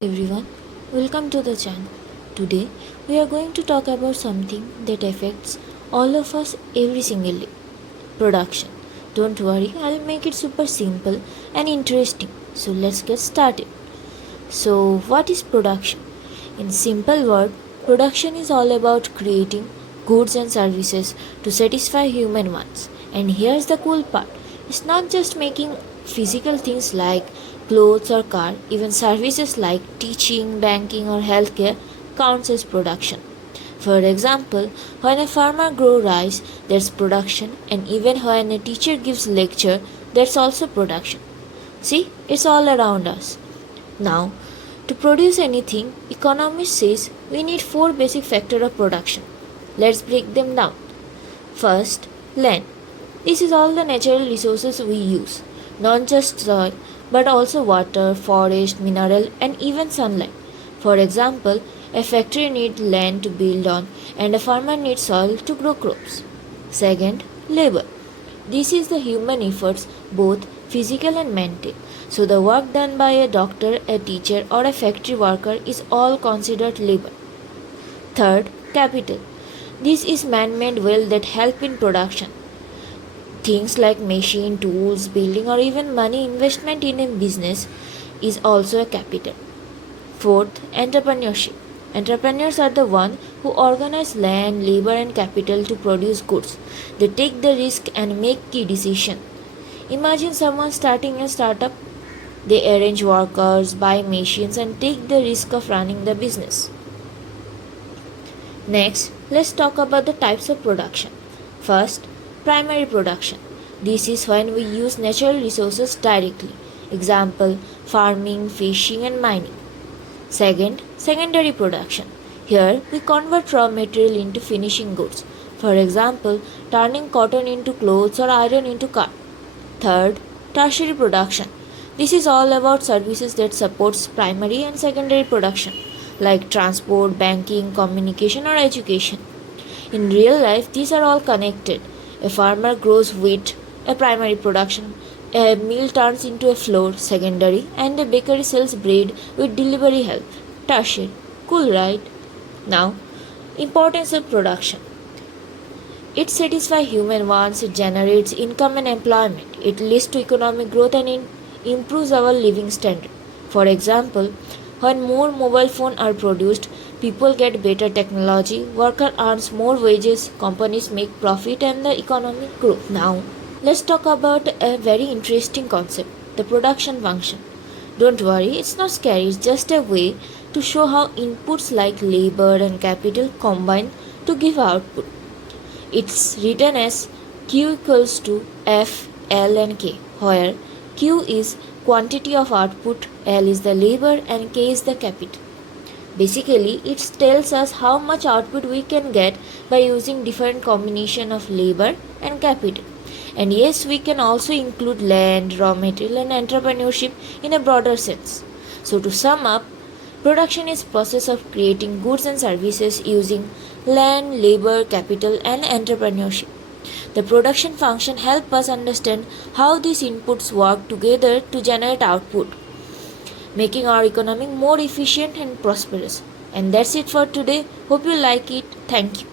Everyone, welcome to the channel. Today we are going to talk about something that affects all of us every single day. Production. Don't worry, I'll make it super simple and interesting. So let's get started. So what is production? In simple word, production is all about creating goods and services to satisfy human wants. And here's the cool part. It's not just making physical things like clothes or car, even services like teaching, banking or healthcare counts as production. For example, when a farmer grows rice, that's production, and even when a teacher gives lecture, that's also production. See, it's all around us. Now, to produce anything, economists says we need four basic factors of production. Let's break them down. First, land. This is all the natural resources we use, not just soil, but also water, forest, mineral, and even sunlight. For example, a factory needs land to build on, and a farmer needs soil to grow crops. Second, labor. This is the human efforts, both physical and mental. So the work done by a doctor, a teacher, or a factory worker is all considered labor. Third, capital. This is man-made wealth that help in production. Things like machine, tools, building, or even money investment in a business is also a capital. Fourth, entrepreneurship. Entrepreneurs are the ones who organize land, labor, and capital to produce goods. They take the risk and make key decisions. Imagine someone starting a startup. They arrange workers, buy machines, and take the risk of running the business. Next, let's talk about the types of production. First, primary production. This is when we use natural resources directly. Example, farming, fishing, and mining. Second, secondary production. Here, we convert raw material into finishing goods. For example, turning cotton into clothes or iron into car. Third, tertiary production. This is all about services that supports primary and secondary production, like transport, banking, communication, or education. In real life, these are all connected. A farmer grows wheat, a primary production, a mill turns into a flour, secondary, and a bakery sells bread with delivery help, tertiary. Cool, right? Now, importance of production. It satisfies human wants, it generates income and employment, it leads to economic growth and it improves our living standard. For example, when more mobile phones are produced, people get better technology, worker earns more wages, companies make profit and the economy grows. Now, let's talk about a very interesting concept, the production function. Don't worry, it's not scary, it's just a way to show how inputs like labor and capital combine to give output. It's written as Q equals to F, L and K, where Q is quantity of output, L is the labor and K is the capital. Basically, it tells us how much output we can get by using different combination of labor and capital. And yes, we can also include land, raw material and entrepreneurship in a broader sense. So to sum up, production is process of creating goods and services using land, labor, capital and entrepreneurship. The production function helps us understand how these inputs work together to generate output, making our economy more efficient and prosperous. And that's it for today. Hope you like it. Thank you.